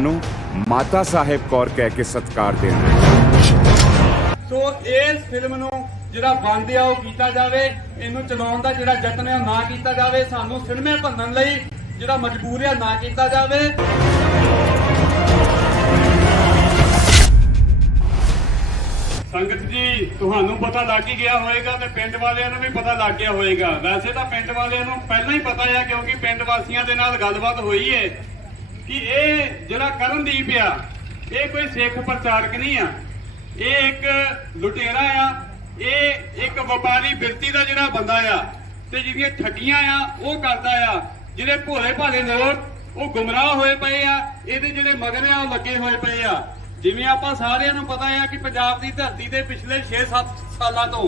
ਨੂੰ ਮਾਤਾ ਸਾਹਿਬ ਕੌਰ ਕਹਿ ਕੇ ਸਤਿਕਾਰ ਦੇਣਾ ਸੋ ਇਸ ਫਿਲਮ ਨੂੰ ਜਿਹੜਾ ਬੰਦ ਆ ਉਹ ਕੀਤਾ ਜਾਵੇ। ਇਹਨੂੰ ਚਲਾਉਣ ਦਾ ਜਿਹੜਾ ਯਤਨ ਆ ਨਾ ਕੀਤਾ ਜਾਵੇ। ਸਾਨੂੰ ਸਿਨੇਮੇ ਭੰਨਣ ਲਈ ਜਿਹੜਾ ਮਜਬੂਰ ਆ ਨਾ ਕੀਤਾ ਜਾਵੇ। ਸੰਗਤ ਜੀ ਤੁਹਾਨੂੰ ਪਤਾ ਲੱਗ ਹੀ ਗਿਆ ਹੋਵੇਗਾ ਤੇ ਪਿੰਡ ਵਾਲਿਆਂ ਨੂੰ ਵੀ ਪਤਾ ਲੱਗ ਗਿਆ ਹੋਵੇਗਾ। ਵੈਸੇ ਤਾਂ ਪਿੰਡ ਵਾਲਿਆਂ ਨੂੰ ਪਹਿਲਾਂ ਹੀ ਪਤਾ ਹੈ ਕਿਉਂਕਿ ਪਿੰਡ ਵਾਸੀਆਂ ਦੇ ਨਾਲ ਗੱਲਬਾਤ ਹੋਈ ਹੈ ਕਿ ਇਹ ਜਿਹੜਾ ਕਰਨਦੀਪ ਆ, ਇਹ ਕੋਈ ਸਿੱਖ ਪ੍ਰਚਾਰਕ ਨਹੀਂ ਆ। ਇਹ ਇੱਕ ਲੁਟੇਰਾ ਆ, ਇਹ ਇੱਕ ਵਪਾਰੀ ਬਿਰਤੀ ਦਾ ਜਿਹੜਾ ਬੰਦਾ ਆ, ਤੇ ਜਿਹੜੀਆਂ ਠੱਗੀਆਂ ਆ, ਉਹ ਕਰਦਾ ਆ ਜਿਹੜੇ ਭੋਲੇ ਭਾਲੇ ਲੋਕ ਉਹ ਗੁੰਮਰਾਹ ਹੋਏ ਪਏ ਆ, ਇਹਦੇ ਜਿਹੜੇ ਮਗਰ ਆ, ਉਹ ਲੱਗੇ ਹੋਏ ਪਏ ਆ। ਜਿਵੇਂ ਆਪਾਂ ਸਾਰਿਆਂ ਨੂੰ ਪਤਾ ਆ ਕਿ ਪੰਜਾਬ ਦੀ ਧਰਤੀ ਦੇ ਪਿਛਲੇ 6-7 ਸਾਲਾਂ ਤੋਂ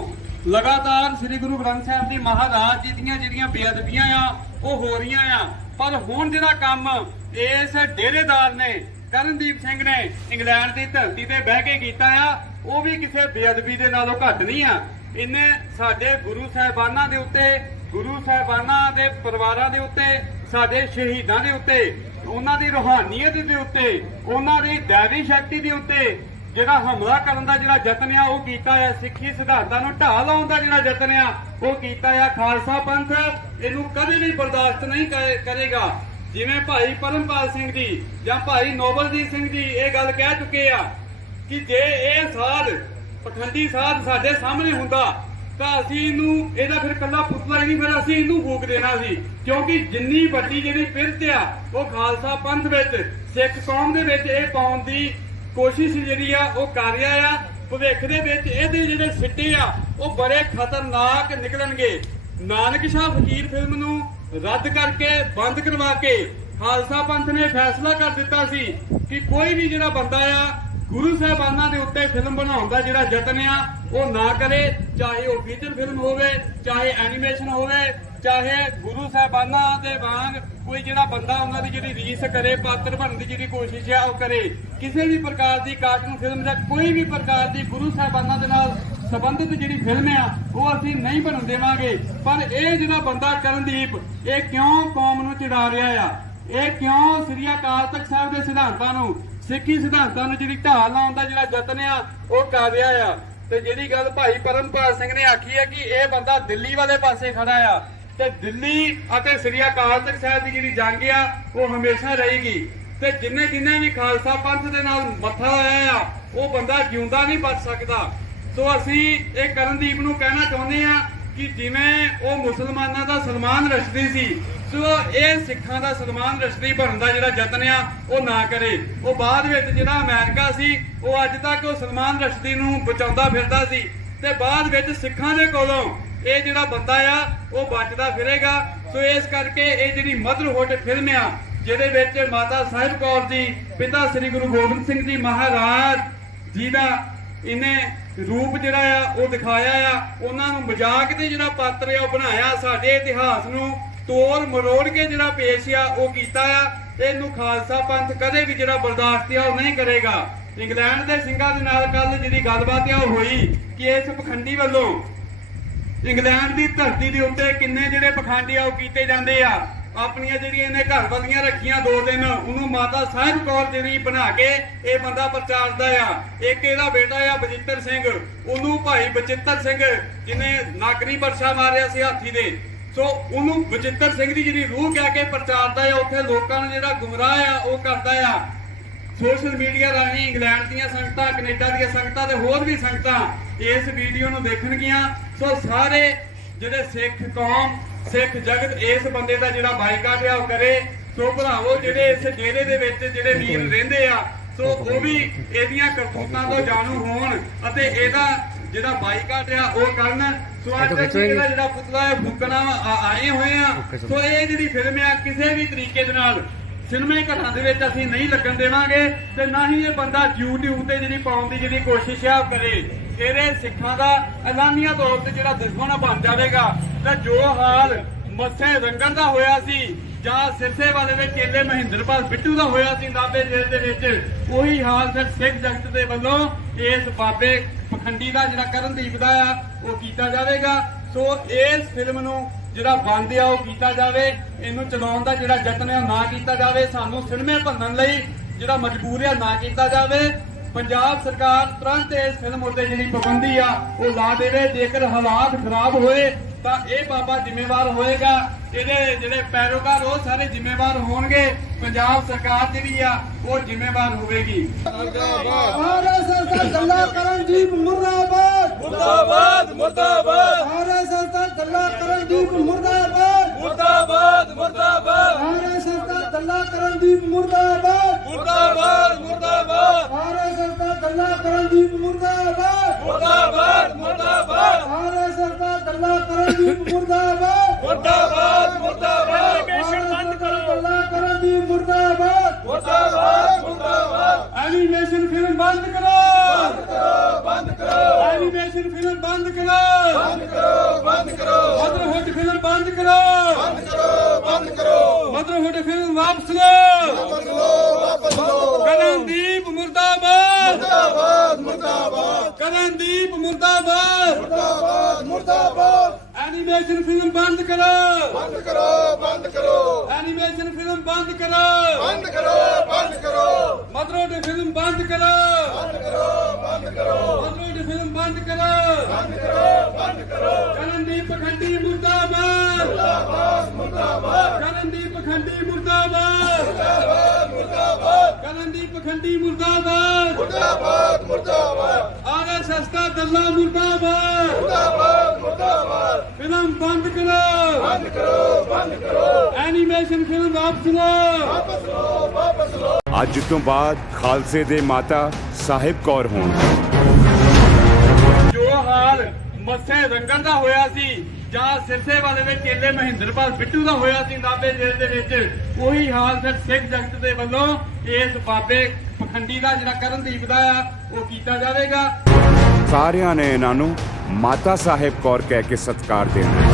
ਲਗਾਤਾਰ ਸ੍ਰੀ ਗੁਰੂ ਗ੍ਰੰਥ ਸਾਹਿਬ ਦੀ ਮਹਾਰਾਜ ਜੀ ਦੀਆਂ ਜਿਹੜੀਆਂ ਬੇਅਦਬੀਆਂ ਆ, ਉਹ ਹੋ ਰਹੀਆਂ ਆ। ਪਰ ਹੁਣ ਜਿਹੜਾ ਕੰਮ ਇਸ ਡੇਰੇਦਾਰ ਨੇ, ਕਰਨਦੀਪ ਸਿੰਘ ਨੇ ਇੰਗਲੈਂਡ ਦੀ ਧਰਤੀ ਤੇ ਬਹਿ ਕੇ ਕੀਤਾ ਆ। ਉਹ ਵੀ ਕਿਸੇ ਬੇਅਦਬੀ ਦੇ ਨਾਲੋਂ ਘੱਟ ਨਹੀਂ ਆ। ਇਹਨੇ ਸਾਡੇ ਗੁਰੂ ਸਾਹਿਬਾਨਾਂ ਦੇ ਉੱਤੇ, ਗੁਰੂ ਸਾਹਿਬਾਨਾਂ ਦੇ ਪਰਿਵਾਰਾਂ ਦੇ ਉੱਤੇ, ਸਾਡੇ ਸ਼ਹੀਦਾਂ ਦੇ ਉੱਤੇ, ਉਹਨਾਂ ਦੀ ਰੋਹਾਨੀਅਤ ਦੇ ਉੱਤੇ, ਉਹਨਾਂ ਦੀ ਦੈਵੀ ਸ਼ਕਤੀ ਦੇ ਉੱਤੇ ਜਿਹੜਾ ਹਮਲਾ ਕਰਨ ਦਾ ਜਿਹੜਾ ਯਤਨ ਆ, ਉਹ ਕੀਤਾ ਆ। ਸਿੱਖੀ ਸਿਧਾਂਤਾਂ ਨੂੰ ਢਾਹ ਲਾਉਣ ਦਾ ਜਿਹੜਾ ਯਤਨ ਆ, ਉਹ ਕੀਤਾ ਆ। ਖਾਲਸਾ ਪੰਥ ਇਹਨੂੰ ਕਦੇ ਵੀ ਬਰਦਾਸ਼ਤ ਨਹੀਂ ਕਰੇਗਾ। ਜਿਵੇਂ ਭਾਈ ਪਰਮਪਾਲ ਸਿੰਘ ਜੀ ਜਾਂ ਭਾਈ ਨੋਬਲਜੀਤ ਸਿੰਘ ਜੀ ਇਹ ਗੱਲ ਕਹਿ ਚੁੱਕੇ ਆ ਕਿ ਜੇ ਇਹ ਸਾਧ, ਪਖੰਡੀ ਸਾਧ ਸਾਡੇ ਸਾਹਮਣੇ ਹੁੰਦਾ, ਤਾਂ ਅਸੀਂ ਇਹਨੂੰ, ਇਹਦਾ ਫਿਰ ਕੱਲਾ ਪੁੱਤਲਾ ਹੀ ਨਹੀਂ, ਫਿਰ ਅਸੀਂ ਇਹਨੂੰ ਫੂਕ ਦੇਣਾ ਸੀ। ਕਿਉਂਕਿ ਜਿੰਨੀ ਵੱਡੀ ਜਿਹੜੀ ਪਿਰਤ ਆ, ਉਹ ਖਾਲਸਾ ਪੰਥ ਵਿੱਚ, ਸਿੱਖ ਕੌਮ ਦੇ ਵਿੱਚ, ਇਹ ਪਾਉਣ ਦੀ ਕੋਸ਼ਿਸ਼ ਜਿਹੜੀ ਆ, ਉਹ ਕਰ ਰਿਹਾ ਆ। ਭਵਿੱਖ ਦੇ ਵਿੱਚ ਇਹਦੇ ਜਿਹੜੇ ਸਿੱਟੇ ਆ, ਉਹ ਬੜੇ ਖਤਰਨਾਕ ਨਿਕਲਣਗੇ। ਨਾਨਕ ਸ਼ਾਹ ਫਕੀਰ ਫਿਲਮ ਨੂੰ ਰੱਦ ਕਰਕੇ, ਬੰਦ ਕਰਵਾ ਕੇ ਖਾਲਸਾ ਪੰਥ ਨੇ ਫੈਸਲਾ ਕਰ ਦਿੱਤਾ ਸੀ ਕਿ ਕੋਈ ਵੀ ਜਿਹੜਾ ਬੰਦਾ ਆ, ਗੁਰੂ ਸਾਹਿਬਾਨਾਂ ਦੇ ਉੱਤੇ ਫਿਲਮ ਬਣਾਉਣ ਦਾ ਜਿਹੜਾ ਯਤਨ ਆ, ਉਹ ਨਾ ਕਰੇ। ਚਾਹੇ ਉਹ ਫੀਚਰ ਫਿਲਮ ਹੋਵੇ, ਚਾਹੇ ਐਨੀਮੇਸ਼ਨ ਹੋਵੇ, ਚਾਹੇ ਗੁਰੂ ਸਾਹਿਬਾਨਾਂ ਦੇ ਵਾਂਗ ਕੋਈ ਜਿਹੜਾ ਬੰਦਾ ਉਹਨਾਂ ਦੀ ਜਿਹੜੀ ਰੀਸ ਕਰੇ, ਪਾਤਰ ਬਣਨ ਦੀ ਜਿਹੜੀ ਕੋਸ਼ਿਸ਼ ਆ, ਉਹ ਕਰੇ। ਕਿਸੇ ਵੀ ਪ੍ਰਕਾਰ ਦੀ ਕਾਰਟੂਨ ਫਿਲਮ ਜਾਂ ਕੋਈ ਵੀ ਪ੍ਰਕਾਰ ਦੀ ਗੁਰੂ ਸਾਹਿਬਾਨਾਂ ਦੇ ਨਾਲ ਸੰਬੰਧਿਤ ਜਿਹੜੀ ਫਿਲਮ ਆ, ਉਹ ਅਸੀਂ ਨਹੀਂ ਬਣਨ ਦੇਵਾਂਗੇ। ਪਰ ਇਹ ਜਿਹੜਾ ਬੰਦਾ ਕਰਨਦੀਪ, ਇਹ ਕਿਉਂ ਕੌਮ ਨੂੰ ਚਿੜਾ ਰਿਹਾ ਆ? ਇਹ ਕਿਉਂ ਸ੍ਰੀ ਅਕਾਲ ਤਖਤ ਸਾਹਿਬ ਦੇ ਸਿਧਾਂਤਾਂ ਨੂੰ, ਸਿੱਖੀ ਸਿਧਾਂਤਾਂ ਨੂੰ ਜਿਹੜੀ ਢਾਲ ਲਾਉਣ ਦਾ ਜਿਹੜਾ ਯਤਨ ਆ, ਉਹ ਕਰ ਰਿਹਾ ਆ? ਤੇ ਜਿਹੜੀ ਗੱਲ ਭਾਈ ਪਰਮਪਾਲ ਸਿੰਘ ਨੇ ਆਖੀ ਹੈ ਕਿ ਇਹ ਬੰਦਾ ਦਿੱਲੀ ਵਾਲੇ ਪਾਸੇ ਖੜਾ ਆ, ਤੇ ਦਿੱਲੀ ਅਤੇ ਸ੍ਰੀ ਅਕਾਲ ਤਖਤ ਸਾਹਿਬ ਦੀ ਜਿਹੜੀ ਜੰਗ ਆ, ਉਹ ਹਮੇਸ਼ਾ ਰਹੇਗੀ। ਤੇ ਜਿੰਨੇ ਜਿੰਨੇ ਵੀ ਖਾਲਸਾ ਪੰਥ ਦੇ ਨਾਲ ਮੱਥਾ ਲਾਇਆ ਆ, ਉਹ ਬੰਦਾ ਜਿਉਂਦਾ ਨਹੀਂ ਬਚ ਸਕਦਾ। ਸੋ ਅਸੀਂ ਇਹ ਕਰਨਦੀਪ ਨੂੰ ਕਹਿਣਾ ਚਾਹੁੰਦੇ ਆ ਕਿ ਜਿਵੇਂ ਉਹ ਮੁਸਲਮਾਨਾਂ ਦਾ ਸਨਮਾਨ ਰਚਦੀ ਸੀ, ਸੋ ਇਹ ਸਿੱਖਾਂ ਦਾ ਸਨਮਾਨ ਰਸ਼ਦੀ ਬਣਨ ਦਾ ਜਿਹੜਾ ਯਤਨ ਆ, ਉਹ ਨਾ ਕਰੇ। ਉਹ ਬਾਅਦ ਵਿੱਚ ਜਿਹੜਾ ਅਮਰੀਕਾ ਸੀ, ਉਹ ਅੱਜ ਤੱਕ ਉਹ ਸਨਮਾਨ ਰਸ਼ਦੀ ਨੂੰ ਬਚਾਉਂਦਾ ਫਿਰਦਾ ਸੀ। ਤੇ ਬਾਅਦ ਵਿੱਚ ਸਿੱਖਾਂ ਦੇ ਕੋਲੋਂ ਇਹ ਜਿਹੜਾ ਬੰਦਾ ਆ, ਉਹ ਬਚਦਾ ਫਿਰੇਗਾ। ਸੋ ਇਸ ਕਰਕੇ ਇਹ ਜਿਹੜੀ ਮਦਰਹੁੱਡ ਫਿਲਮ ਆ, ਜਿਹਦੇ ਵਿੱਚ ਮਾਤਾ ਸਾਹਿਬ ਕੌਰ ਜੀ, ਪਿਤਾ ਸ੍ਰੀ ਗੁਰੂ ਗੋਬਿੰਦ ਸਿੰਘ ਜੀ ਮਹਾਰਾਜ ਜੀ ਦਾ ਇਹਨੇ ਰੂਪ ਜਿਹੜਾ ਆ, ਉਹ ਦਿਖਾਇਆ ਆ। ਉਹਨਾਂ ਨੂੰ ਮਜ਼ਾਕ ਦੇ ਜਿਹੜਾ ਪਾਤਰ ਆ, ਉਹ ਬਣਾਇਆ ਸਾਡੇ ਇਤਿਹਾਸ ਨੂੰ। ਤੋੜ ਮਰੋੜ ਕੇ ਜਿਹੜਾ ਪੇਸ਼ ਆ, ਉਹ ਕੀਤਾ ਆ। ਇਹਨੂੰ ਖਾਲਸਾ ਪੰਥ ਕਦੇ ਵੀ ਜਿਹੜਾ ਬਰਦਾਸ਼ਤ ਆ, ਉਹ ਨਹੀਂ ਕਰੇਗਾ। ਇੰਗਲੈਂਡ ਦੇ ਸਿੰਘਾਂ ਦੇ ਨਾਲ ਕੱਲ ਜਿਹੜੀ ਗੱਲਬਾਤ ਆ, ਉਹ ਹੋਈ ਕਿ ਇਸ ਪਖੰਡੀ ਵੱਲੋਂ ਇੰਗਲੈਂਡ ਦੀ ਧਰਤੀ ਦੇ ਉੱਤੇ ਕਿੰਨੇ ਜਿਹੜੇ ਪਖੰਡ ਆ, ਉਹ ਕੀਤੇ ਜਾਂਦੇ ਆ। ਆਪਣੀਆਂ ਜਿਹੜੀਆਂ ਇਹਨੇ ਘਰ ਰੱਖੀਆਂ ਦੋ ਦਿਨ, ਉਹਨੂੰ ਮਾਤਾ ਸਾਹਿਬ ਕੌਰ ਜਿਹੜੀ ਬਣਾ ਕੇ ਇਹ ਬੰਦਾ ਪ੍ਰਚਾਰਦਾ ਆ। ਇੱਕ ਇਹਦਾ ਬੇਟਾ ਆ ਬਜਿੱਤਰ ਸਿੰਘ, ਉਹਨੂੰ ਭਾਈ ਬਚਿੱਤਰ ਸਿੰਘ ਜਿਹਨੇ ਨਾਗਰੀ ਵਰਸ਼ਾ ਮਾਰਿਆ ਸੀ ਹਾਥੀ ਦੇ। ਸੋ ਉਹਨੂੰ ਬਚਿੱਤਰ ਸਿੰਘ ਦੀ ਜਿਹੜੀ ਰੂਹ ਕਹਿ ਕੇ ਪ੍ਰਚਾਰਦਾ ਆ, ਉੱਥੇ ਲੋਕਾਂ ਨੂੰ ਜਿਹੜਾ ਗੁੰਮਰਾਹ ਆ, ਉਹ ਕਰਦਾ ਆ। ਸੋਸ਼ਲ ਮੀਡੀਆ ਰਾਹੀਂ ਇੰਗਲੈਂਡ ਦੀਆਂ ਸੰਗਤਾਂ, ਕੈਨੇਡਾ ਦੀਆਂ ਸੰਗਤਾਂ ਤੇ ਹੋਰ ਵੀ ਸੰਗਤਾਂ ਇਸ ਵੀਡੀਓ ਨੂੰ ਦੇਖਣਗੀਆਂ। ਸੋ ਸਾਰੇ ਜਿਹੜੇ ਸਿੱਖ ਕੌਮ ਸਿੱਖ ਜਗਤ ਇਸ ਬੰਦੇ ਦਾ ਜਿਹੜਾ ਬਾਈਕਾਟ ਆ ਉਹ ਕਰੇ ਸੋ ਭਰਾਵੋ ਜਿਹੜੇ ਇਸ ਡੇਰੇ ਦੇ ਵਿੱਚ ਜਿਹੜੇ ਵੀਰ ਰਹਿੰਦੇ ਆ ਸੋ ਉਹ ਵੀ ਇਹਦੀਆਂ ਕਰਤੂਤਾਂ ਤੋਂ ਜਾਣੂ ਹੋਣ ਅਤੇ ਇਹਦਾ ਜਿਹੜਾ ਬਾਈਕਾਟ ਆ ਉਹ ਕਰਨ। ਸੋ ਅੱਜ ਇਹਦਾ ਜਿਹੜਾ ਪੁਤਲਾ ਹੈ ਫੂਕਣਾ ਆਏ ਹੋਏ ਆ। ਸੋ ਇਹ ਜਿਹੜੀ ਫਿਲਮ ਆ ਕਿਸੇ ਵੀ ਤਰੀਕੇ ਦੇ ਨਾਲ ਸਿਨੇਮੇ ਘਰਾਂ ਦੇ ਵਿੱਚ ਅਸੀਂ ਨਹੀਂ ਲੱਗਣ ਦੇਵਾਂਗੇ ਤੇ ਨਾ ਹੀ ਇਹ ਬੰਦਾ YouTube ਤੇ ਜਿਹੜੀ ਪਾਉਣ ਦੀ ਜਿਹੜੀ ਕੋਸ਼ਿਸ਼ ਆ ਕਰੇ। ਇਹਦੇ ਸਿੱਖਾਂ ਦਾ ਐਲਾਨੀਆਂ ਤੌਰ ਤੇ ਜਿਹੜਾ ਦੁਸ਼ਮਣ ਬਣ ਜਾਵੇਗਾ। ਤੇ ਜੋ ਹਾਲ ਮੱਥੇ ਰੰਗਣ ਦਾ ਹੋਇਆ ਸੀ, ਜਾਂ ਸਿਰਸੇ ਵਾਲੇ ਦੇ ਚੇਲੇ ਮਹਿੰਦਰਪਾਲ ਬਿੱਟੂ ਦਾ ਹੋਇਆ ਸੀ ਨਾਬੇ ਜੇਲ੍ਹ ਦੇ ਵਿੱਚ, ਉਹੀ ਹਾਲ ਫਿਰ ਸਿੱਖ ਜਗਤ ਦੇ ਵੱਲੋਂ ਇਸ ਬਾਬੇ ਪਖੰਡੀ ਦਾ ਜਿਹੜਾ ਕਰਨਦੀਪ ਦਾ ਆ, ਉਹ ਕੀਤਾ ਜਾਵੇਗਾ। ਸੋ ਇਸ ਫਿਲਮ ਨੂੰ ਜਿਹੜਾ ਬੰਦ ਆ, ਉਹ ਕੀਤਾ ਜਾਵੇ। ਇਹਨੂੰ ਚਲਾਉਣ ਦਾ ਜਿਹੜਾ ਯਤਨ ਆ, ਨਾ ਕੀਤਾ ਜਾਵੇ। ਸਾਨੂੰ ਸਿਨੇਮੇ ਭੰਨਣ ਲਈ ਜਿਹੜਾ ਮਜਬੂਰ ਆ, ਨਾ ਕੀਤਾ ਜਾਵੇ। ਪੰਜਾਬ ਸਰਕਾਰ ਤੁਰੰਤ ਇਸ ਫਿਲਮ ਉੱਤੇ ਜਿਹੜੀ ਪਾਬੰਦੀ ਆ ਉਹ ਲਾ ਦੇਵੇ। ਜੇਕਰ ਹਾਲਾਤ ਖਰਾਬ ਹੋਏ ਤਾਂ ਇਹ ਬਾਬਾ ਜ਼ਿੰਮੇਵਾਰ ਹੋਏਗਾ। ਇਹਦੇ ਜਿਹੜੇ ਪੈਰੋਕਾਰ ਉਹ ਸਾਰੇ ਜ਼ਿੰਮੇਵਾਰ ਹੋਣਗੇ। ਪੰਜਾਬ ਸਰਕਾਰ ਜਿਹੜੀ ਆ ਉਹ ਜ਼ਿੰਮੇਵਾਰ ਹੋਵੇਗੀ। ਆਰਐਸਐਸ ਦਾ ਗੱਲਾ ਕਰਨਦੀਪ ਮੁਰਦਾਬਾਦ। ਮੁਰਦਾਬਾਦ ਮੁਰਦਾਬਾਦ। ਆਰਐਸਐਸ ਦਾ ਗੱਲਾ ਕਰਨਦੀਪ ਮੁਰਦਾਬਾਦ। ਮੁਰਦਾਬਾਦ ਮੁਰਦਾਬਾਦ। ਦਾ ਗੱਲਾ ਕਰਨਦੀਪ ਮੁਰਦਾਬਾਦ। ਮੁਰਦਾਬਾਦ ਮੁਰਦਾਬਾਦ। ਆਰਐਸਐਸ ਦਾ ਗੱਲਾ ਕਰਨਦੀਪ ਮੁਰਦਾਬਾਦ। ਮੁਰਦਾਬਾਦ ਮੁਰਦਾਬਾਦ। ਆਰਐਸਐਸ ਦਾ ਗੱਲਾ ਕਰਨਦੀਪ ਮੁਰਦਾਬਾਦ। ਮੁਰਦਾਬਾਦ ਮੁਰਦਾਬਾਦ। ਬੰਦ ਕਰੋ ਗੱਲਾ ਕਰਨਦੀਪ ਮੁਰਦਾਬਾਦ। ਮੁਰਦਾਬਾਦ ਮੁਰਦਾਬਾਦ। ਐਨੀਮੇਸ਼ਨ ਫਿਲਮ ਬੰਦ ਕਰੋ। ਬੰਦ ਕਰੋ ਬੰਦ ਕਰੋ। ਐਨੀਮੇਸ਼ਨ ਫਿਲਮ ਬੰਦ ਕਰੋ। ਬੰਦ ਕਰੋ ਬੰਦ ਕਰੋ। ਮਦਰਹੁੱਡ ਫਿਲਮ ਬੰਦ ਕਰੋ। ਬੰਦ ਕਰੋ ਬੰਦ ਕਰੋ। ਮਦਰਹੁੱਡ ਫਿਲਮ ਵਾਪਸ ਲਓ। ਵਾਪਸ ਲੋ ਵਾਪਸ ਲੋ ਕਰਨਦੀਪ ਮੁਰਦਾਬਾਦ। ਮੁਰਦਾਬਾਦ ਮੁਰਦਾਬਾਦ। ਕਰਨਦੀਪ ਮੁਰਦਾਬਾਦ। ਮੁਰਦਾਬਾਦ ਮੁਰਦਾਬਾਦ। ਐਨੀਮੇਸ਼ਨ ਫਿਲਮ ਬੰਦ ਕਰੋ। ਬੰਦ ਕਰੋ ਬੰਦ ਕਰੋ। ਐਨੀਮੇਸ਼ਨ ਫਿਲਮ ਬੰਦ ਕਰੋ। ਬੰਦ ਕਰੋ ਬੰਦ ਕਰੋ। ਮਦਰਹੁੱਡ ਫਿਲਮ ਬੰਦ ਕਰੋ। ਬੰਦ ਕਰੋ ਬੰਦ ਕਰੋ। ਮਦਰਹੁੱਡ ਫਿਲਮ ਬੰਦ ਕਰੋ। ਬੰਦ ਕਰੋ ਬੰਦ ਕਰੋ। ਕਰਨਦੀਪ ਖੰਡੀ ਮੁਰਦਾਬਾਦ ਮੁਰਦਾਬਾਦ ਮੁਰਦਾਬਾਦ ਕਰਨਦੀਪ ਖੰਡੀ ਮੁਰਦਾਬਾਦ ਮੁਰਦਾਬਾਦ ਮੁਰਦਾਬਾਦ ਕਰਨਦੀਪ ਖੰਡੀ ਮੁਰਦਾਬਾਦ ਮੁਰਦਾਬਾਦ ਮੁਰਦਾਬਾਦ ਦਾ ਦੱਲਾ ਮੁਰਦਾਬਾਦ। ਮੁਰਦਾਬਾਦ ਮੁਰਦਾਬਾਦ। ਫਿਲਮ ਬੰਦ ਕਰੋ। ਬੰਦ ਕਰੋ ਬੰਦ ਕਰੋ। ਐਨੀਮੇਸ਼ਨ ਫਿਲਮ ਵਾਪਸ ਲਓ। ਵਾਪਸ ਲੋ ਵਾਪਸ ਲੋ ਅੱਜ ਤੋਂ ਬਾਅਦ ਖਾਲਸੇ ਦੇ ਮਾਤਾ ਸਾਹਿਬ ਕੌਰ ਹੋਣ। ਜੋ ਹਾਲ ਮੱਸੇ ਰੰਗਣ ਦਾ ਹੋਇਆ ਸੀ ਜਾਂ ਸਿਰਸੇ ਵਾਲੇ ਦੇ ਚੇਲੇ ਮਹਿੰਦਰਪਾਲ ਬਿੱਟੂ ਦਾ ਹੋਇਆ ਸੀ ਨਾਬੇ ਜੇਲ੍ਹ ਦੇ ਵਿੱਚ ਉਹੀ ਹਾਲ ਫਿਰ ਸਿੱਖ ਜਗਤ ਦੇ ਵੱਲੋਂ ਇਸ ਬਾਬੇ ਪਖੰਡੀ ਦਾ ਜਿਹੜਾ ਕਰਨਦੀਪ ਦਾ ਆ ਉਹ ਕੀਤਾ ਜਾਵੇਗਾ। ਸਾਰਿਆਂ ਨੇ ਇਹਨਾਂ ਨੂੰ ਮਾਤਾ ਸਾਹਿਬ ਕੌਰ ਕਹਿ ਕੇ ਸਤਿਕਾਰ ਦੇਣਾ।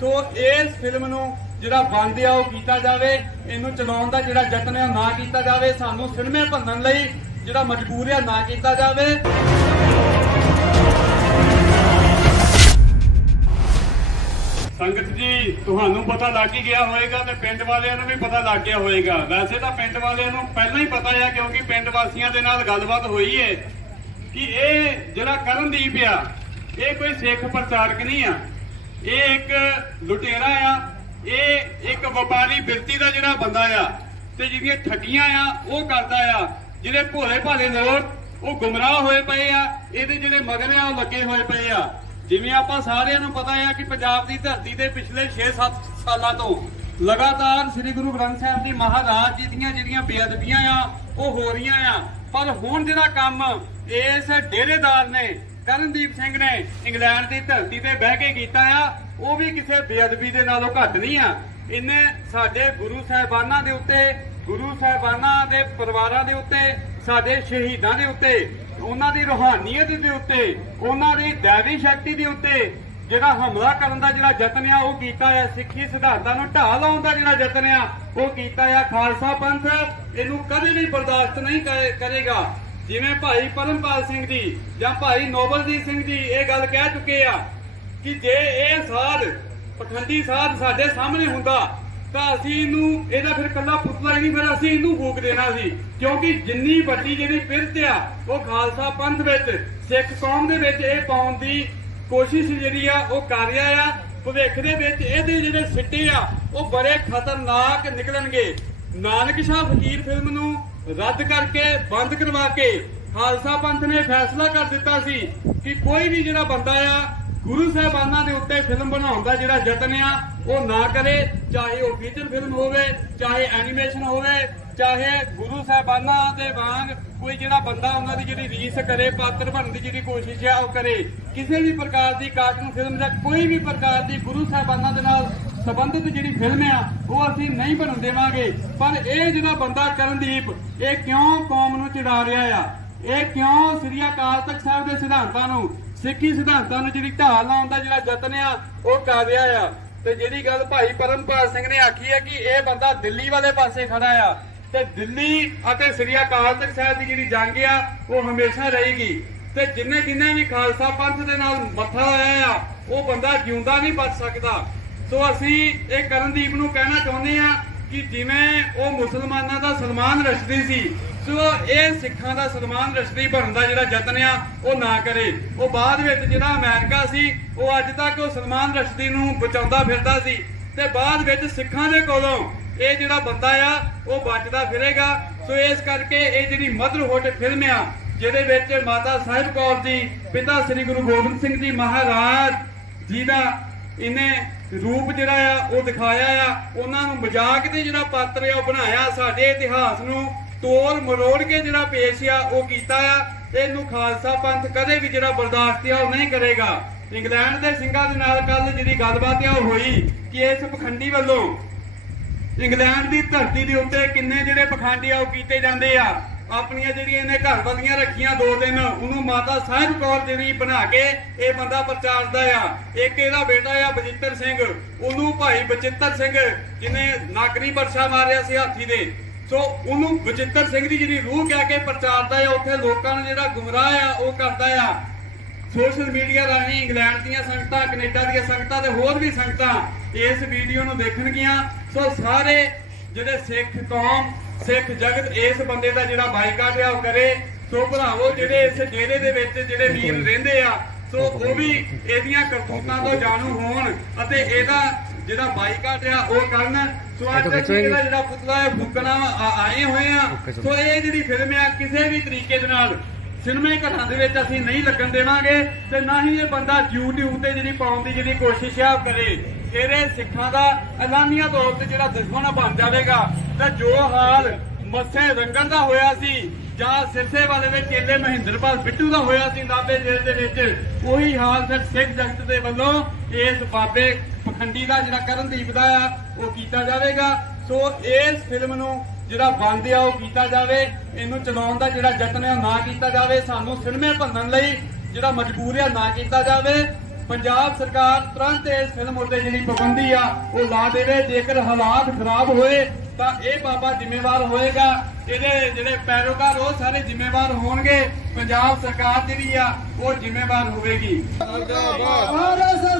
ਸੋ ਇਸ ਫਿਲਮ ਨੂੰ ਜਿਹੜਾ ਬੰਦ ਆ ਉਹ ਕੀਤਾ ਜਾਵੇ ਇਹਨੂੰ ਚਲਾਉਣ ਦਾ ਜਿਹੜਾ ਯਤਨ ਆ ਨਾ ਕੀਤਾ ਜਾਵੇ ਸਾਨੂੰ ਸਿਨੇਮੇ ਭੰਨਣ ਲਈ ਜਿਹੜਾ ਮਜਬੂਰ ਆ ਨਾ ਕੀਤਾ ਜਾਵੇ। ਸੰਗਤ ਜੀ ਤੁਹਾਨੂੰ ਪਤਾ ਲੱਗ ਹੀ ਗਿਆ ਹੋਵੇਗਾ ਤੇ ਪਿੰਡ ਵਾਲਿਆਂ ਨੂੰ ਵੀ ਪਤਾ ਲੱਗ ਗਿਆ ਹੋਵੇਗਾ। ਵੈਸੇ ਤਾਂ ਪਿੰਡ ਵਾਲਿਆਂ ਨੂੰ ਪਹਿਲਾਂ ਹੀ ਪਤਾ ਆ ਕਿਉਂਕਿ ਪਿੰਡ ਵਾਸੀਆਂ ਦੇ ਨਾਲ ਗੱਲਬਾਤ ਹੋਈ ਏ। ਕਿ ਇਹ ਜਿਹੜਾ ਕਰਨਦੀਪ ਆ, ਇਹ ਕੋਈ ਸਿੱਖ ਪ੍ਰਚਾਰਕ ਨਹੀਂ ਆ। ਇਹ ਇੱਕ ਲੁਟੇਰਾ ਆ, ਇਹ ਇੱਕ ਵਪਾਰੀ ਬਿਰਤੀ ਦਾ ਜਿਹੜਾ ਬੰਦਾ ਆ ਤੇ ਜਿਹੜੀਆਂ ਠੱਗੀਆਂ ਆ, ਉਹ ਕਰਦਾ ਆ ਜਿਹੜੇ ਭੋਲੇ ਭਾਲੇ ਲੋਕ ਉਹ ਗੁੰਮਰਾਹ ਹੋਏ ਪਏ ਆ, ਇਹਦੇ ਜਿਹੜੇ ਮਗਰ ਆ, ਉਹ ਲੱਗੇ ਹੋਏ ਪਏ ਆ। ਜਿਵੇਂ ਆਪਾਂ ਸਾਰਿਆਂ ਨੂੰ ਪਤਾ ਆ ਕਿ ਪੰਜਾਬ ਦੀ ਧਰਤੀ ਤੇ ਪਿਛਲੇ 6-7 ਸਾਲਾਂ ਤੋਂ ਲਗਾਤਾਰ ਸ੍ਰੀ ਗੁਰੂ ਗ੍ਰੰਥ ਸਾਹਿਬ ਦੀ ਮਹਾਰਾਜ ਜੀ ਦੀਆਂ ਜਿਹੜੀਆਂ ਬੇਅਦਬੀਆਂ ਆ, ਉਹ ਹੋ ਰਹੀਆਂ ਆ। ਪਰ ਹੁਣ ਜਿਹੜਾ ਕੰਮ ਇਸ ਡੇਰੇਦਾਰ ਨੇ, ਕਰਨਦੀਪ ਸਿੰਘ ਨੇ ਇੰਗਲੈਂਡ ਦੀ ਧਰਤੀ ਤੇ ਬਹਿ ਕੇ ਕੀਤਾ ਆ, ਉਹ ਵੀ ਕਿਸੇ ਬੇਅਦਬੀ ਦੇ ਨਾਲੋਂ ਘੱਟ ਨਹੀਂ ਆ। ਇਹਨੇ ਸਾਡੇ ਗੁਰੂ ਸਾਹਿਬਾਨਾਂ ਦੇ ਉੱਤੇ, ਗੁਰੂ ਸਾਹਿਬਾਨਾਂ ਦੇ ਪਰਿਵਾਰਾਂ ਦੇ ਉੱਤੇ, ਸਾਡੇ ਸ਼ਹੀਦਾਂ ਦੇ ਉੱਤੇ, ਉਹਨਾਂ ਦੀ ਰੂਹਾਨੀਅਤ ਦੇ ਉੱਤੇ, ਉਹਨਾਂ ਦੀ ਦੇਵੀ ਸ਼ਕਤੀ ਦੇ ਉੱਤੇ ਜਿਹੜਾ ਹਮਲਾ ਕਰਨ ਦਾ ਜਿਹੜਾ ਯਤਨ ਆ, ਉਹ ਕੀਤਾ ਆ। ਸਿੱਖੀ ਸਿਧਾਂਤਾਂ ਨੂੰ ਢਾਹ ਲਾਉਣ ਦਾ ਜਿਹੜਾ ਯਤਨ ਆ, ਉਹ ਕੀਤਾ ਆ। ਖਾਲਸਾ ਪੰਥ ਇਹਨੂੰ ਕਦੇ ਵੀ ਬਰਦਾਸ਼ਤ ਨਹੀਂ ਕਰੇਗਾ। ਜਿਵੇਂ ਭਾਈ ਪਰਮਪਾਲ ਸਿੰਘ ਜੀ ਜਾਂ ਭਾਈ ਨੋਬਲਜੀਤ ਸਿੰਘ ਜੀ ਇਹ ਗੱਲ ਕਹਿ ਚੁੱਕੇ ਆ ਕਿ ਜੇ ਇਹ ਸਾਧ, ਪਖੰਡੀ ਸਾਧ ਸਾਡੇ ਸਾਹਮਣੇ ਹੁੰਦਾ, ਤਾਂ ਅਸੀਂ ਇਹਨੂੰ, ਇਹਦਾ ਫਿਰ ਕੱਲਾ ਪੁੱਤਲਾ ਹੀ ਨਹੀਂ, ਫਿਰ ਅਸੀਂ ਇਹਨੂੰ ਫੂਕ ਦੇਣਾ ਸੀ। ਕਿਉਂਕਿ ਜਿੰਨੀ ਵੱਡੀ ਜਿਹੜੀ ਪਿਰਤ ਆ, ਉਹ ਖਾਲਸਾ ਪੰਥ ਵਿੱਚ, ਸਿੱਖ ਕੌਮ ਦੇ ਵਿੱਚ ਇਹ ਪਾਉਣ ਦੀ ਕੋਸ਼ਿਸ਼ ਜਿਹੜੀ ਆ, ਉਹ ਕਰ ਰਿਹਾ ਆ। ਭਵਿੱਖ ਦੇ ਵਿੱਚ ਇਹਦੇ ਜਿਹੜੇ ਸਿੱਟੇ ਆ, ਉਹ ਬੜੇ ਖਤਰਨਾਕ ਨਿਕਲਣਗੇ। ਨਾਨਕ ਸ਼ਾਹ ਫਕੀਰ ਫਿਲਮ ਨੂੰ ਰੱਦ ਕਰਕੇ, ਬੰਦ ਕਰਵਾ ਕੇ ਖਾਲਸਾ ਪੰਥ ਨੇ ਫੈਸਲਾ ਕਰ ਦਿੱਤਾ ਸੀ ਕਿ ਕੋਈ ਵੀ ਜਿਹੜਾ ਬੰਦਾ ਆ, ਗੁਰੂ ਸਾਹਿਬਾਨਾਂ ਦੇ ਉੱਤੇ ਫਿਲਮ ਬਣਾਉਣ ਦਾ ਜਿਹੜਾ ਯਤਨ ਆ, ਉਹ ਨਾ ਕਰੇ। ਚਾਹੇ ਉਹ ਫੀਚਰ ਫਿਲਮ ਹੋਵੇ, ਚਾਹੇ ਐਨੀਮੇਸ਼ਨ ਹੋਵੇ ਚਾਹੇ ਗੁਰੂ ਸਾਹਿਬਾਨਾਂ ਦੇ ਵਾਂਗ ਕੋਈ ਜਿਹੜਾ ਬੰਦਾ ਉਹਨਾਂ ਦੀ ਜਿਹੜੀ ਰੀਸ ਕਰੇ, ਪਾਤਰ ਬਣਨ ਦੀ ਜਿਹੜੀ ਕੋਸ਼ਿਸ਼ ਆ, ਉਹ ਕਰੇ। ਕਿਸੇ ਵੀ ਪ੍ਰਕਾਰ ਦੀ ਕਾਰਟੂਨ ਫਿਲਮ ਜਾਂ ਕੋਈ ਵੀ ਪ੍ਰਕਾਰ ਦੀ ਗੁਰੂ ਸਾਹਿਬਾਨਾਂ ਦੇ ਨਾਲ ਸੰਬੰਧਿਤ ਜਿਹੜੀ ਫਿਲਮ ਆ, ਉਹ ਅਸੀਂ ਨਹੀਂ ਬਣਨ ਦੇਵਾਂਗੇ। ਪਰ ਇਹ ਜਿਹੜਾ ਬੰਦਾ ਕਰਨਦੀਪ ਇਹ ਕਿਉਂ ਕੌਮ ਨੂੰ ਚਿੜਾ ਰਿਹਾ ਆ? ਇਹ ਕਿਉਂ ਸ੍ਰੀ ਅਕਾਲ ਤਖਤ ਸਾਹਿਬ ਦੇ ਸਿਧਾਂਤਾਂ ਨੂੰ, ਸਿੱਖੀ ਸਿਧਾਂਤਾਂ ਨੂੰ ਜਿਹੜੀ ਢਾਹ ਲਾਉਣ ਦਾ ਜਿਹੜਾ ਯਤਨ ਆ, ਉਹ ਕਰ ਰਿਹਾ ਆ? ਤੇ ਜਿਹੜੀ ਗੱਲ ਭਾਈ ਪਰਮਪਾਲ ਸਿੰਘ ਨੇ ਆਖੀ ਹੈ ਕਿ ਇਹ ਬੰਦਾ ਦਿੱਲੀ ਵਾਲੇ ਪਾਸੇ ਖੜਾ ਆ। ਤੇ ਦਿੱਲੀ ਅਤੇ ਸ੍ਰੀ ਅਕਾਲ ਤਖਤ ਸਾਹਿਬ ਦੀ ਜਿਹੜੀ ਜੰਗ ਆ, ਉਹ ਹਮੇਸ਼ਾ ਰਹੇਗੀ। ਤੇ ਜਿੰਨੇ ਜਿੰਨੇ ਵੀ ਖਾਲਸਾ ਪੰਥ ਦੇ ਨਾਲ ਮੱਥਾ ਹੋਇਆ ਆ, ਉਹ ਬੰਦਾ ਜਿਉਂਦਾ ਨਹੀਂ ਬਚ ਸਕਦਾ। ਸੋ ਅਸੀਂ ਇਹ ਕਰਨਦੀਪ ਨੂੰ ਕਹਿਣਾ ਚਾਹੁੰਦੇ ਆ ਕਿ ਜਿਵੇਂ ਉਹ ਮੁਸਲਮਾਨਾਂ ਦਾ ਸਲਮਾਨ ਰਸ਼ਦੀ ਸੀ, ਸੋ ਇਹ ਸਿੱਖਾਂ ਦਾ ਸਲਮਾਨ ਰਸ਼ਦੀ ਬਣਨ ਦਾ ਜਿਹੜਾ ਯਤਨ ਆ, ਉਹ ਨਾ ਕਰੇ। ਉਹ ਬਾਅਦ ਵਿੱਚ ਜਿਹੜਾ ਅਮਰੀਕਾ ਸੀ, ਉਹ ਅੱਜ ਤੱਕ ਉਹ ਸਨਮਾਨ ਰਸ਼ਦੀ ਨੂੰ ਬਚਾਉਂਦਾ ਫਿਰਦਾ ਸੀ। ਤੇ ਬਾਅਦ ਵਿੱਚ ਸਿੱਖਾਂ ਦੇ ਕੋਲੋਂ ਇਹ ਜਿਹੜਾ ਬੰਦਾ ਆ, ਉਹ ਬਚਦਾ ਫਿਰੇਗਾ। ਸੋ ਇਸ ਕਰਕੇ ਇਹ ਜਿਹੜੀ ਮਦਰਹੁੱਡ ਫਿਲਮ ਆ, ਜਿਹਦੇ ਵਿੱਚ ਮਾਤਾ ਸਾਹਿਬ ਕੌਰ ਜੀ, ਪਿਤਾ ਸ੍ਰੀ ਗੁਰੂ ਗੋਬਿੰਦ ਸਿੰਘ ਜੀ ਮਹਾਰਾਜ ਜੀ ਦਾ ਇਹਨੇ ਰੂਪ ਜਿਹੜਾ ਆ, ਉਹ ਦਿਖਾਇਆ ਆ। ਉਹਨਾਂ ਨੂੰ ਮਜ਼ਾਕ ਤੇ ਜਿਹੜਾ ਪਾਤਰ ਆ, ਉਹ ਬਣਾਇਆ ਸਾਡੇ ਇਤਿਹਾਸ ਨੂੰ। ਤੋੜ ਮਰੋੜ ਕੇ ਜਿਹੜਾ ਪੇਸ਼ ਆ, ਉਹ ਕੀਤਾ ਆ। ਇਹਨੂੰ ਖਾਲਸਾ ਪੰਥ ਕਦੇ ਵੀ ਜਿਹੜਾ ਬਰਦਾਸ਼ਤ ਆ, ਉਹ ਨਹੀਂ ਕਰੇਗਾ। ਇੰਗਲੈਂਡ ਦੇ ਸਿੰਘਾਂ ਦੇ ਨਾਲ ਕੱਲ ਜਿਹੜੀ ਗੱਲਬਾਤ ਆ, ਉਹ ਹੋਈ ਕਿ ਇਸ ਪਖੰਡੀ ਵੱਲੋਂ ਇੰਗਲੈਂਡ ਦੀ ਧਰਤੀ ਦੇ ਉੱਤੇ ਕਿੰਨੇ ਜਿਹੜੇ ਪਖੰਡੀ ਆ, ਉਹ ਕੀਤੇ ਜਾਂਦੇ ਆ। ਆਪਣੀਆਂ ਜਿਹੜੀਆਂ ਇਹਨੇ ਘਰ ਵਾਲੀਆਂ ਰੱਖੀਆਂ ਦੋ ਦਿਨ, ਉਹਨੂੰ ਮਾਤਾ ਸਾਹਿਬ ਕੌਰ ਜਿਹੜੀ ਬਣਾ ਕੇ ਇਹ ਬੰਦਾ ਪ੍ਰਚਾਰਦਾ ਆ। ਇੱਕ ਇਹਦਾ ਬੇਟਾ ਆ, ਬਜਿੱਤਰ ਸਿੰਘ। ਉਹਨੂੰ ਭਾਈ ਬਚਿੱਤਰ ਸਿੰਘ, ਜਿਹਨੇ ਨਾਗਰੀ ਵਰਸ਼ਾ ਮਾਰਿਆ ਸੀ ਹਾਥੀ ਦੇ। ਸੋ ਉਹਨੂੰ ਬਚਿੱਤਰ ਸਿੰਘ ਦੀ ਜਿਹੜੀ ਰੂਹ ਕਹਿ ਕੇ ਪ੍ਰਚਾਰਦਾ ਆ, ਉੱਥੇ ਲੋਕਾਂ ਨੂੰ ਜਿਹੜਾ ਗੁੰਮਰਾਹ ਆ, ਉਹ ਕਰਦਾ ਆ। ਸੋਸ਼ਲ ਮੀਡੀਆ ਰਾਹੀਂ ਇੰਗਲੈਂਡ ਦੀਆਂ ਸੰਗਤਾਂ ਕੈਨੇਡਾ ਦੀਆਂ ਸੰਗਤਾਂ ਤੇ ਹੋਰ ਵੀ ਸੰਗਤਾਂ ਇਸ ਵੀਡੀਓ ਨੂੰ ਦੇਖਣਗੀਆਂ। ਸੋ ਸਾਰੇ ਜਿਹੜੇ ਸਿੱਖ ਕੌਮ ਸਿੱਖ ਜਗਤ ਇਸ ਬੰਦੇ ਦਾ ਜਿਹੜਾ ਬਾਈਕਾਟ ਆ ਉਹ ਕਰੇ। ਸੋ ਭਰਾਵੋ ਜਿਹੜੇ ਇਸ ਡੇਰੇ ਦੇ ਵਿੱਚ ਜਿਹੜੇ ਵੀਰ ਰਹਿੰਦੇ ਆ ਸੋ ਉਹ ਵੀ ਇਹਦੀਆਂ ਕਰਤੂਤਾਂ ਤੋਂ ਜਾਣੂ ਹੋਣ ਅਤੇ ਇਹਦਾ ਜਿਹੜਾ ਬਾਈਕਾਟ ਆ ਉਹ ਕਰਨ। ਸੋ ਅੱਜ ਤੱਕ ਇਹਦਾ ਜਿਹੜਾ ਪੁਤਲਾ ਹੈ ਫੂਕਣਾ ਆਏ ਹੋਏ ਆ। ਸੋ ਇਹ ਜਿਹੜੀ ਫਿਲਮ ਆ ਕਿਸੇ ਵੀ ਤਰੀਕੇ ਦੇ ਨਾਲ ਸਿਨੇਮੇ ਘਰਾਂ ਦੇ ਵਿੱਚ ਅਸੀਂ ਨਹੀਂ ਲੱਗਣ ਦੇਵਾਂਗੇ ਤੇ ਨਾ ਹੀ ਇਹ ਬੰਦਾ YouTube ਤੇ ਜਿਹੜੀ ਪਾਉਣ ਦੀ ਜਿਹੜੀ ਕੋਸ਼ਿਸ਼ ਆ ਉਹ ਕਰੇ। ਇਹਦੇ ਸਿੱਖਾਂ ਦਾ ਐਲਾਨੀਆਂ ਤੌਰ ਤੇ ਜਿਹੜਾ ਦੁਸ਼ਮਣ ਬਣ ਜਾਵੇਗਾ। ਤਾਂ ਜੋ ਹਾਲ ਮੱਸੇ ਰੰਗਣ ਦਾ ਹੋਇਆ ਸੀ, ਜਾਂ ਸਿਰਸੇ ਵਾਲੇ ਵਿੱਚ ਚੇਲੇ ਮਹਿੰਦਰਪਾਲ ਬਿੱਟੂ ਦਾ ਹੋਇਆ ਸੀ ਨਾਬੇ ਜੇਲ੍ਹ ਦੇ ਵਿੱਚ, ਉਹੀ ਹਾਲ ਫਿਰ ਸਿੱਖ ਜਗਤ ਦੇ ਵੱਲੋਂ ਇਸ ਬਾਬੇ ਪਖੰਡੀ ਦਾ ਜਿਹੜਾ ਕਰਨਦੀਪ ਦਾ ਆ, ਉਹ ਕੀਤਾ ਜਾਵੇਗਾ। ਸੋ ਇਸ ਫਿਲਮ ਨੂੰ ਜਿਹੜਾ ਬੰਦ ਆ ਉਹ ਕੀਤਾ ਜਾਵੇ ਇਹਨੂੰ ਚਲਾਉਣ ਦਾ ਜਿਹੜਾ ਯਤਨ ਆ ਨਾ ਕੀਤਾ ਜਾਵੇ। ਸਾਨੂੰ ਸਿਨੇਮੇ ਭੰਨਣ ਲਈ ਜਿਹੜਾ ਮਜਬੂਰ ਆ ਨਾ ਕੀਤਾ ਜਾਵੇ। ਪੰਜਾਬ ਸਰਕਾਰ ਤੁਰੰਤ ਇਸ ਫਿਲਮ ਉੱਤੇ ਜਿਹੜੀ ਪਾਬੰਦੀ ਆ ਉਹ ਲਾ ਦੇਵੇ। ਜੇਕਰ ਹਾਲਾਤ ਖਰਾਬ ਹੋਏ ਤਾਂ ਇਹ ਬਾਬਾ ਜ਼ਿੰਮੇਵਾਰ ਹੋਏਗਾ। ਇਹਦੇ ਜਿਹੜੇ ਪੈਰੋਕਾਰ ਉਹ ਸਾਰੇ ਜ਼ਿੰਮੇਵਾਰ ਹੋਣਗੇ। ਪੰਜਾਬ ਸਰਕਾਰ ਜਿਹੜੀ ਆ ਉਹ ਜ਼ਿੰਮੇਵਾਰ ਹੋਵੇਗੀ।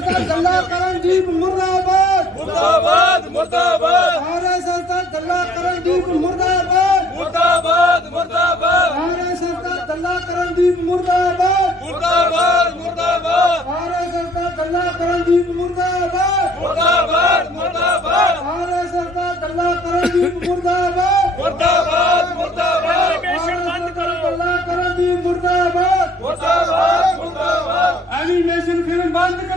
ਦਾ ਗੱਲਾ ਕਰਨਦੀਪ ਮੁਰਦਾਬਾਦ। ਮੁਰਦਾਬਾਦ ਮੁਰਦਾਬਾਦ। ਆਰਐਸਐਸ ਦਾ ਗੱਲਾ ਕਰਨਦੀਪ ਮੁਰਦਾਬਾਦ। ਮੁਰਦਾਬਾਦ ਮੁਰਦਾਬਾਦ। ਆਰਐਸਐਸ ਦਾ ਗੱਲਾ ਕਰਨਦੀਪ ਮੁਰਦਾਬਾਦ। ਮੁਰਦਾਬਾਦ ਮੁਰਦਾਬਾਦ। ਆਰਐਸਐਸ ਦਾ ਗੱਲਾ ਕਰਨਦੀਪ ਮੁਰਦਾਬਾਦ। ਮੁਰਦਾਬਾਦ ਮੁਰਦਾਬਾਦ। ਆਰਐਸਐਸ ਦਾ ਗੱਲਾ ਕਰਨਦੀਪ ਮੁਰਦਾਬਾਦ। ਮੁਰਦਾਬਾਦ ਮੁਰਦਾਬਾਦ। ਐਨੀਮੇਸ਼ਨ ਬੰਦ ਕਰੋ ਗੱਲਾ ਕਰਨਦੀਪ ਮੁਰਦਾਬਾਦ। ਮੁਰਦਾਬਾਦ ਮੁਰਦਾਬਾਦ। ਐਨੀਮੇਸ਼ਨ ਫਿਲਮ ਬੰਦ ਕਰੋ।